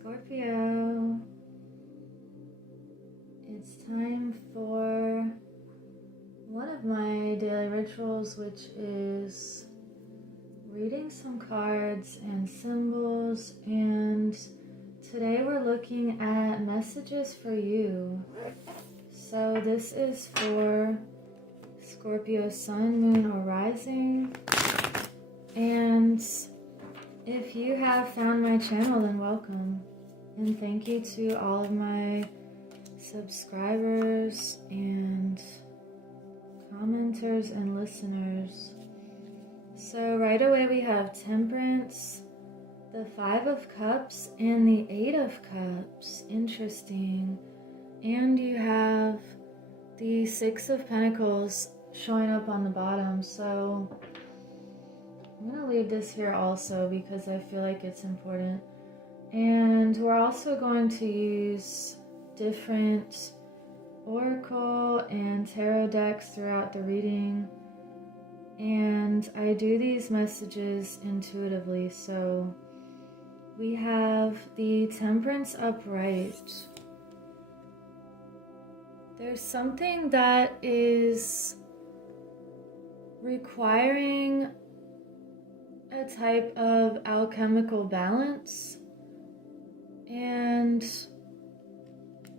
Scorpio, it's time for one of my daily rituals, which is reading some cards and symbols, and today we're looking at messages for you. So this is for Scorpio Sun, Moon, or Rising, and if you have found my channel, then welcome. And thank you to all of my subscribers and commenters and listeners. So right away we have Temperance, the 5 of Cups, and the 8 of Cups. Interesting. And you have the 6 of Pentacles showing up on the bottom. So I'm going to leave this here also because I feel like it's important. And we're also going to use different oracle and tarot decks throughout the reading. And I do these messages intuitively. So we have the Temperance upright. There's something that is requiring a type of alchemical balance, and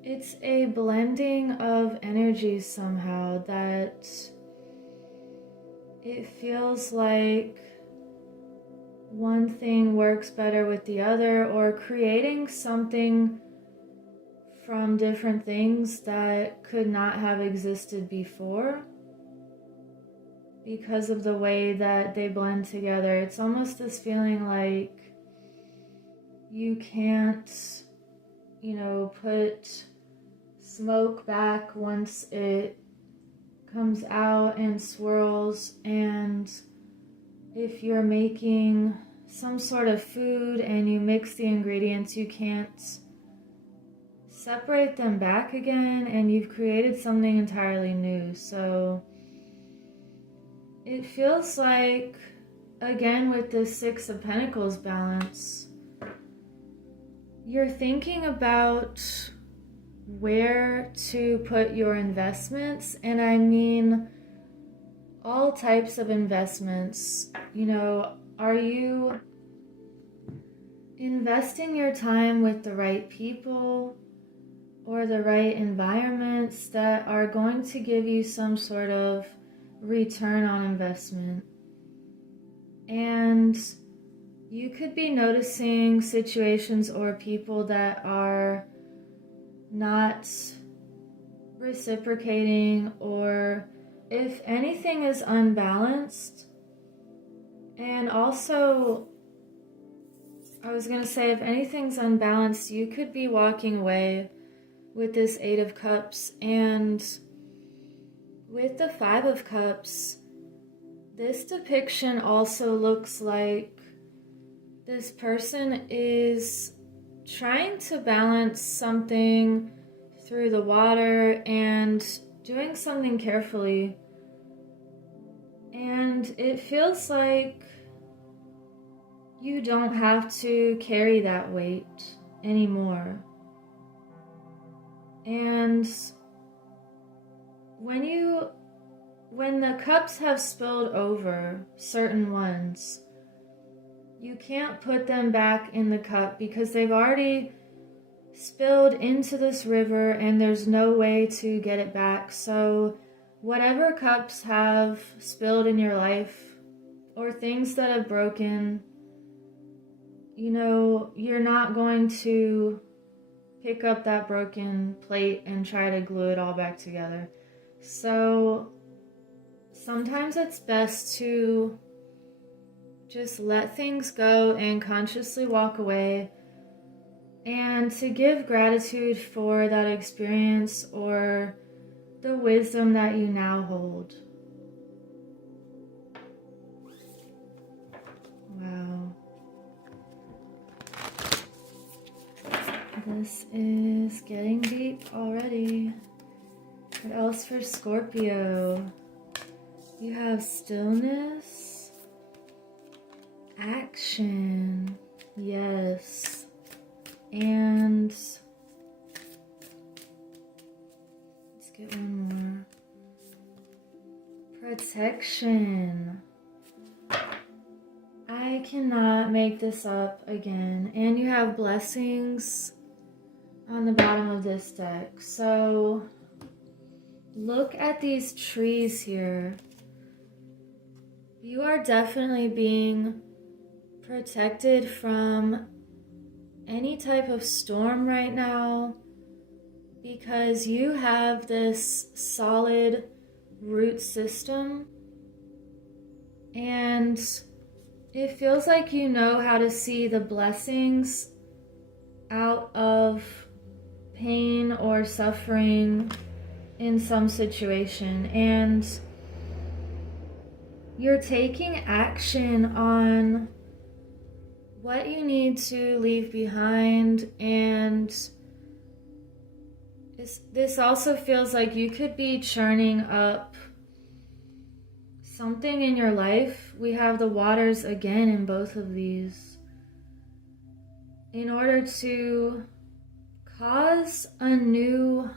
it's a blending of energies somehow that it feels like one thing works better with the other, or creating something from different things that could not have existed before. Because of the way that they blend together, it's almost this feeling like you can't, put smoke back once it comes out and swirls. And if you're making some sort of food and you mix the ingredients, you can't separate them back again, and you've created something entirely new. So it feels like, again, with this 6 of Pentacles balance, you're thinking about where to put your investments. And I mean all types of investments. Are you investing your time with the right people or the right environments that are going to give you some sort of return on investment? And you could be noticing situations or people that are not reciprocating, or if anything is unbalanced. And also, I was going to say, if anything's unbalanced, you could be walking away with this 8 of Cups. And with the 5 of Cups, this depiction also looks like this person is trying to balance something through the water and doing something carefully. And it feels like you don't have to carry that weight anymore. And when the cups have spilled over, certain ones, you can't put them back in the cup because they've already spilled into this river and there's no way to get it back. So whatever cups have spilled in your life, or things that have broken, you're not going to pick up that broken plate and try to glue it all back together. So sometimes it's best to just let things go and consciously walk away, and to give gratitude for that experience or the wisdom that you now hold. Wow. This is getting deep already. What else for Scorpio? You have stillness, action, yes. And let's get one more. Protection. I cannot make this up again. And you have blessings on the bottom of this deck. So look at these trees here. You are definitely being protected from any type of storm right now because you have this solid root system, and it feels like you know how to see the blessings out of pain or suffering in some situation, and you're taking action on what you need to leave behind. And this also feels like you could be churning up something in your life. We have the waters again in both of these. In order to cause a new,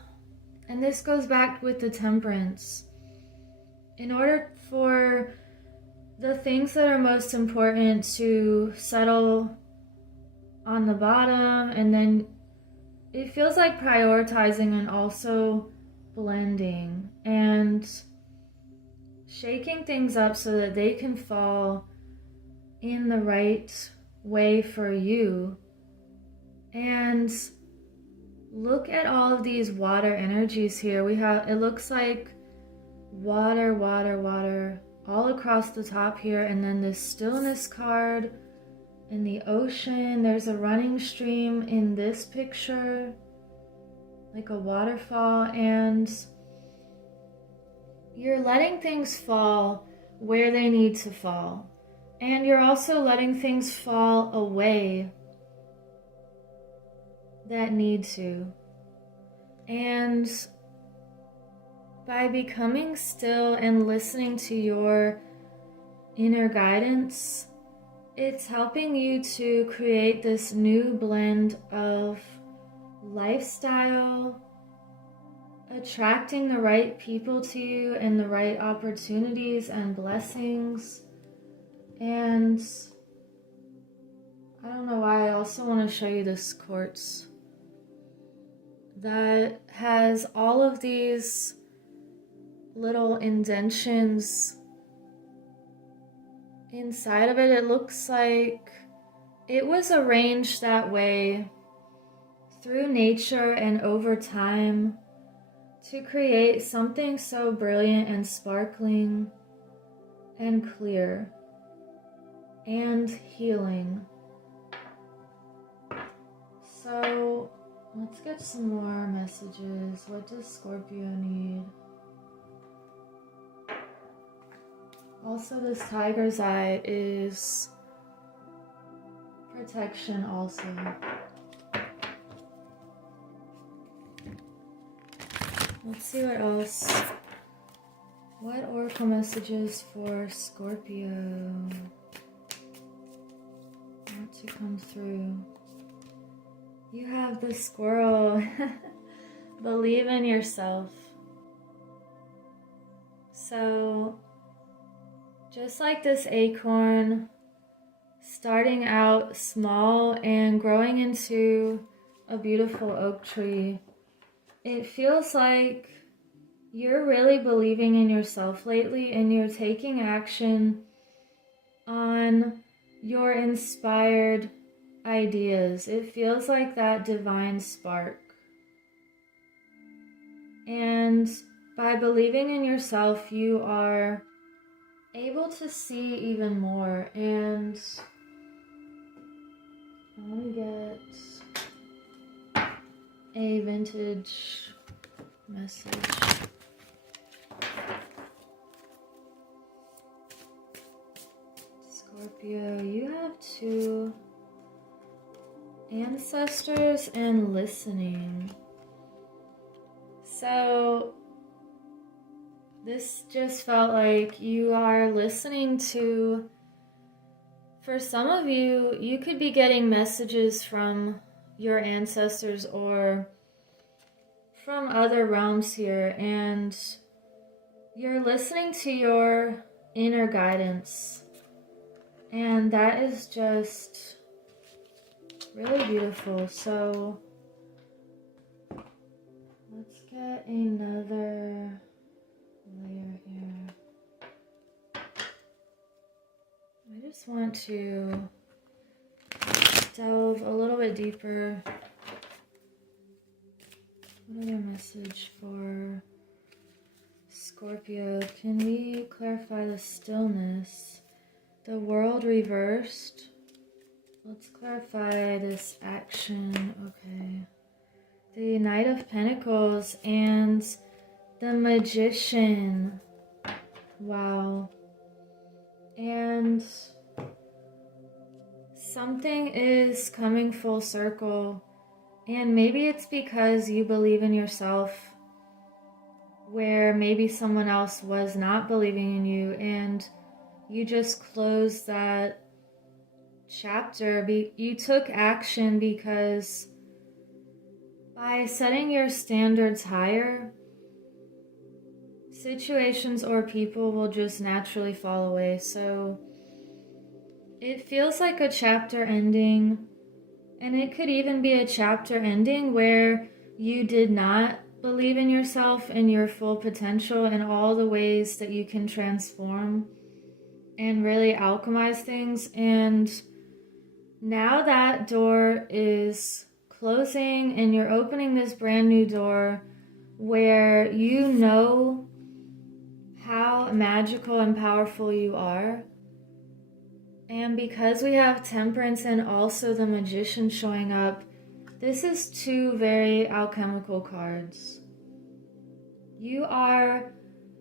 and this goes back with the temperance, in order for the things that are most important to settle on the bottom, and then it feels like prioritizing and also blending and shaking things up so that they can fall in the right way for you. And look at all of these water energies here. We have, it looks like water, water, water all across the top here, and then this stillness card in the ocean. There's a running stream in this picture, like a waterfall, and you're letting things fall where they need to fall, and you're also letting things fall away that need to. And by becoming still and listening to your inner guidance, it's helping you to create this new blend of lifestyle, attracting the right people to you and the right opportunities and blessings. And I don't know why, I also want to show you this quartz that has all of these little indentions inside of it. It looks like it was arranged that way through nature and over time to create something so brilliant and sparkling and clear and healing. So let's get some more messages. What does Scorpio need? Also, this tiger's eye is protection also. Let's see what else. What oracle messages for Scorpio want to come through? You have the squirrel. Believe in yourself. So, just like this acorn, starting out small and growing into a beautiful oak tree, it feels like you're really believing in yourself lately, and you're taking action on your inspired ideas. It feels like that divine spark. And by believing in yourself, you are able to see even more. And I want to get a vintage message. Scorpio, you have 2 ancestors and listening. So this just felt like you are listening to, for some of you, you could be getting messages from your ancestors or from other realms here, and you're listening to your inner guidance, and that is just really beautiful. So let's get another layer here. I just want to delve a little bit deeper. What other message for Scorpio? Can we clarify the stillness? The world reversed. Let's clarify this action. Okay. The Knight of Pentacles and the Magician. Wow. And something is coming full circle. And maybe it's because you believe in yourself, where maybe someone else was not believing in you, and you just closed that chapter. You took action because by setting your standards higher, situations or people will just naturally fall away. So it feels like a chapter ending, and it could even be a chapter ending where you did not believe in yourself and your full potential and all the ways that you can transform and really alchemize things. And now that door is closing and you're opening this brand new door where you know how magical and powerful you are. And because we have Temperance and also the Magician showing up, this is two very alchemical cards. You are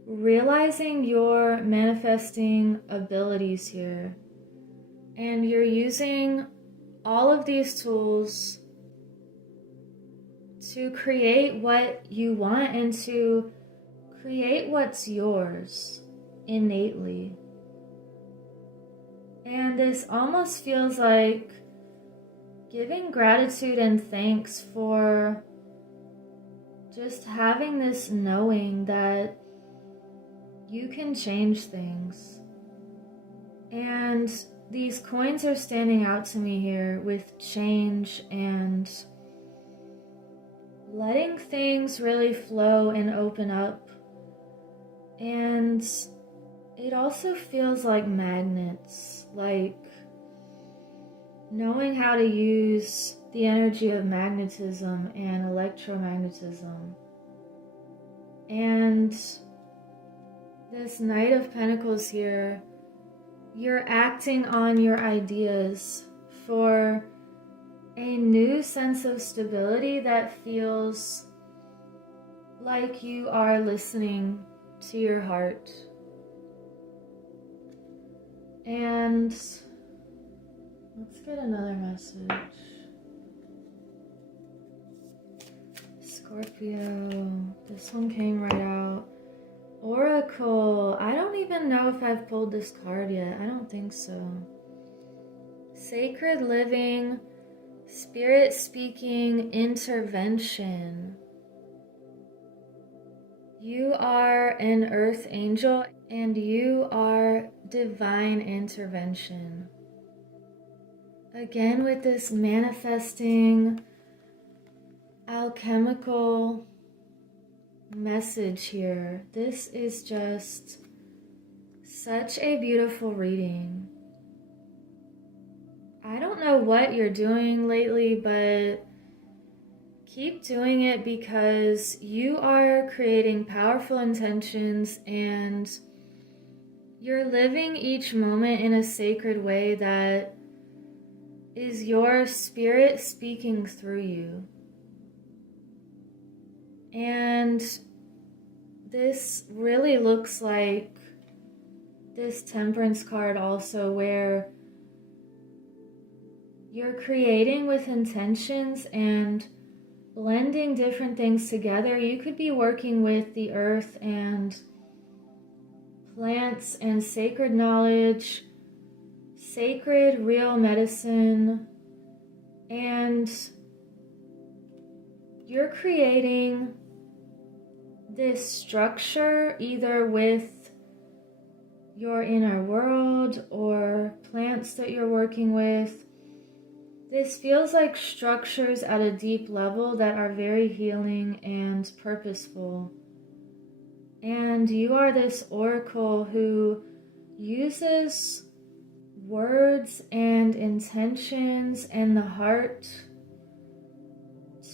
realizing your manifesting abilities here. And you're using all of these tools to create what you want and to create what's yours innately. And this almost feels like giving gratitude and thanks for just having this knowing that you can change things. And these coins are standing out to me here with change and letting things really flow and open up. And it also feels like magnets, like knowing how to use the energy of magnetism and electromagnetism. And this Knight of Pentacles here, you're acting on your ideas for a new sense of stability that feels like you are listening to your heart. And let's get another message. Scorpio, this one came right out. Oracle, I don't even know if I've pulled this card yet. I don't think so. Sacred living, spirit speaking, intervention. You are an earth angel and you are divine intervention. Again, with this manifesting alchemical message here, this is just such a beautiful reading. I don't know what you're doing lately, but keep doing it because you are creating powerful intentions and you're living each moment in a sacred way that is your spirit speaking through you. And this really looks like this Temperance card also, where you're creating with intentions and blending different things together. You could be working with the earth and plants and sacred knowledge, sacred real medicine, and you're creating this structure either with your inner world or plants that you're working with. This feels like structures at a deep level that are very healing and purposeful. And you are this oracle who uses words and intentions and the heart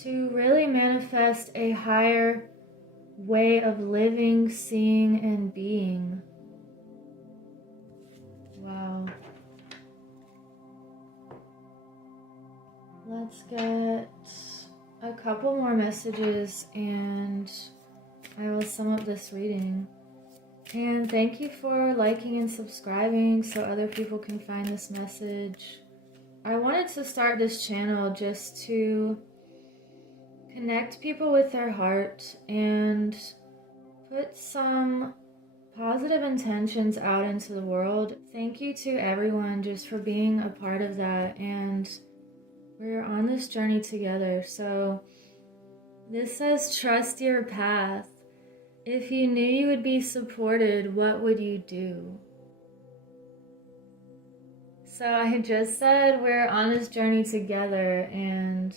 to really manifest a higher way of living, seeing, and being. Wow. Let's get a couple more messages and I will sum up this reading. And thank you for liking and subscribing so other people can find this message. I wanted to start this channel just to connect people with their heart and put some positive intentions out into the world. Thank you to everyone just for being a part of that, and we're on this journey together. So this says, trust your path. If you knew you would be supported, what would you do? So I just said we're on this journey together, and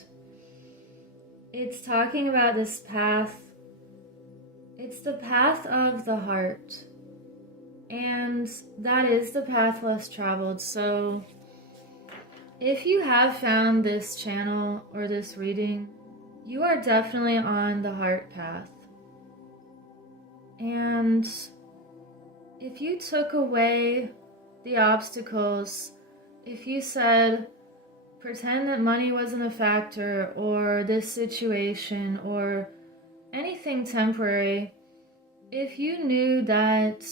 it's talking about this path. It's the path of the heart, and that is the path less traveled. So if you have found this channel or this reading, you are definitely on the heart path. And if you took away the obstacles, if you said, pretend that money wasn't a factor, or this situation, or anything temporary, if you knew that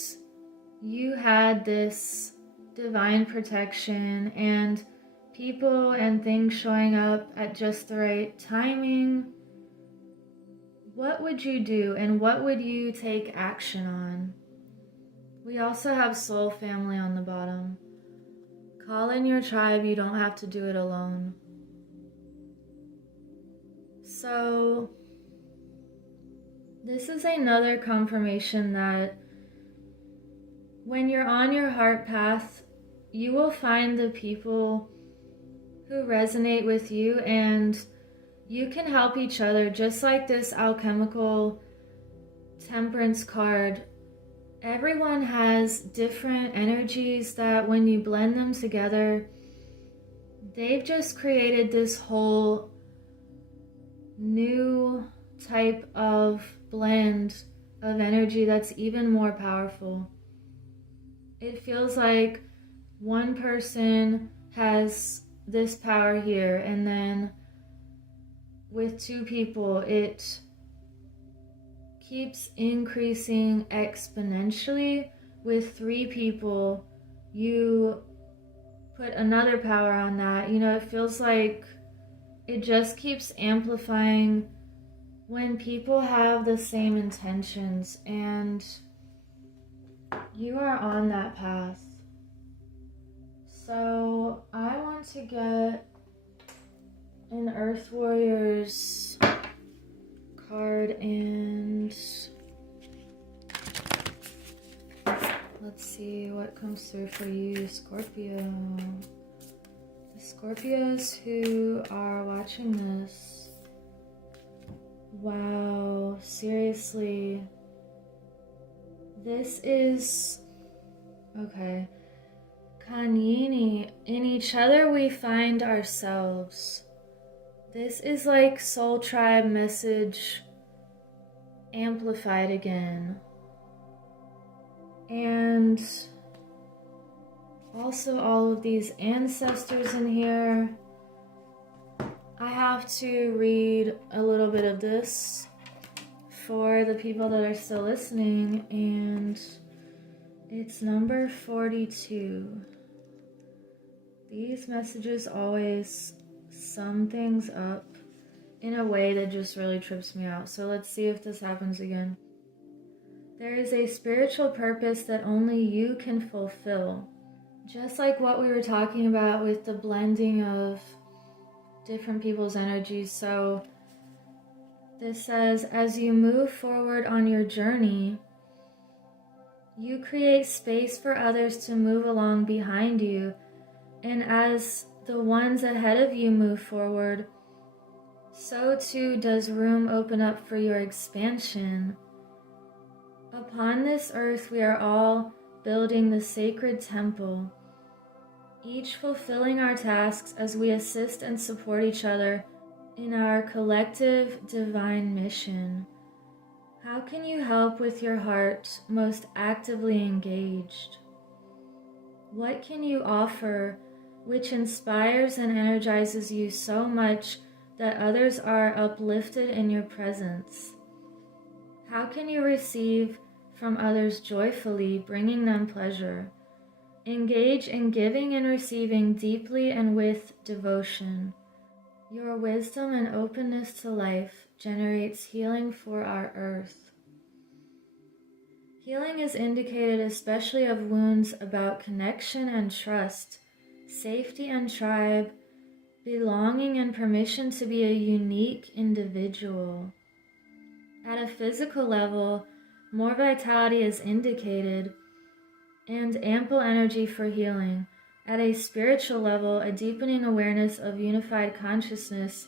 you had this divine protection and people and things showing up at just the right timing, what would you do and what would you take action on? We also have soul family on the bottom. Call in your tribe, you don't have to do it alone. So this is another confirmation that when you're on your heart path, you will find the people who resonate with you, and you can help each other. Just like this alchemical temperance card, everyone has different energies that when you blend them together, they've just created this whole new type of blend of energy that's even more powerful. It feels like one person has this power here, and then with two people, it keeps increasing exponentially. With three people, you put another power on that. You know, it feels like it just keeps amplifying when people have the same intentions, and you are on that path. So I want to get an Earth Warriors card, and let's see what comes through for you, Scorpio. The Scorpios who are watching this. Wow, seriously. This is... okay. Kanyini, in each other we find ourselves. This is like soul tribe message amplified again. And also all of these ancestors in here. I have to read a little bit of this for the people that are still listening, and it's number 42. These messages always sum things up in a way that just really trips me out. So let's see if this happens again. There is a spiritual purpose that only you can fulfill. Just like what we were talking about with the blending of different people's energies. So This says, as you move forward on your journey, you create space for others to move along behind you. And as the ones ahead of you move forward, so too does room open up for your expansion. Upon this earth, we are all building the sacred temple, each fulfilling our tasks as we assist and support each other in our collective divine mission. How can you help with your heart most actively engaged? What can you offer which inspires and energizes you so much that others are uplifted in your presence? How can you receive from others joyfully, bringing them pleasure? Engage in giving and receiving deeply and with devotion. Your wisdom and openness to life generates healing for our earth. Healing is indicated especially of wounds about connection and trust, safety and tribe, belonging and permission to be a unique individual. At a physical level, more vitality is indicated and ample energy for healing. At a spiritual level, a deepening awareness of unified consciousness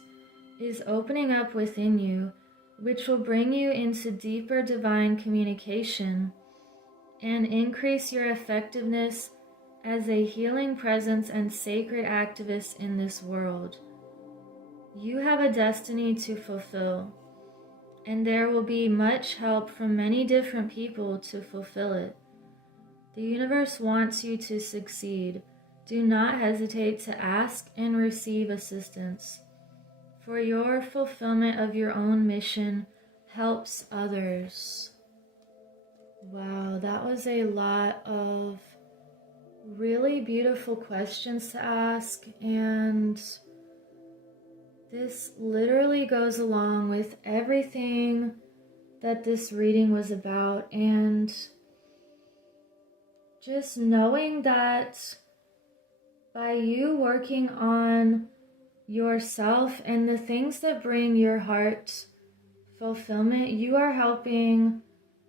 is opening up within you, which will bring you into deeper divine communication and increase your effectiveness as a healing presence and sacred activist in this world. You have a destiny to fulfill, and there will be much help from many different people to fulfill it. The universe wants you to succeed. Do not hesitate to ask and receive assistance, for your fulfillment of your own mission helps others. Wow, that was a lot of really beautiful questions to ask, and this literally goes along with everything that this reading was about. And just knowing that by you working on yourself and the things that bring your heart fulfillment, you are helping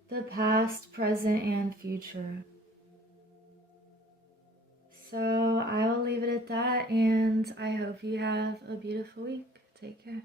the past, present, and future. So I will leave it at that, and I hope you have a beautiful week. Take care.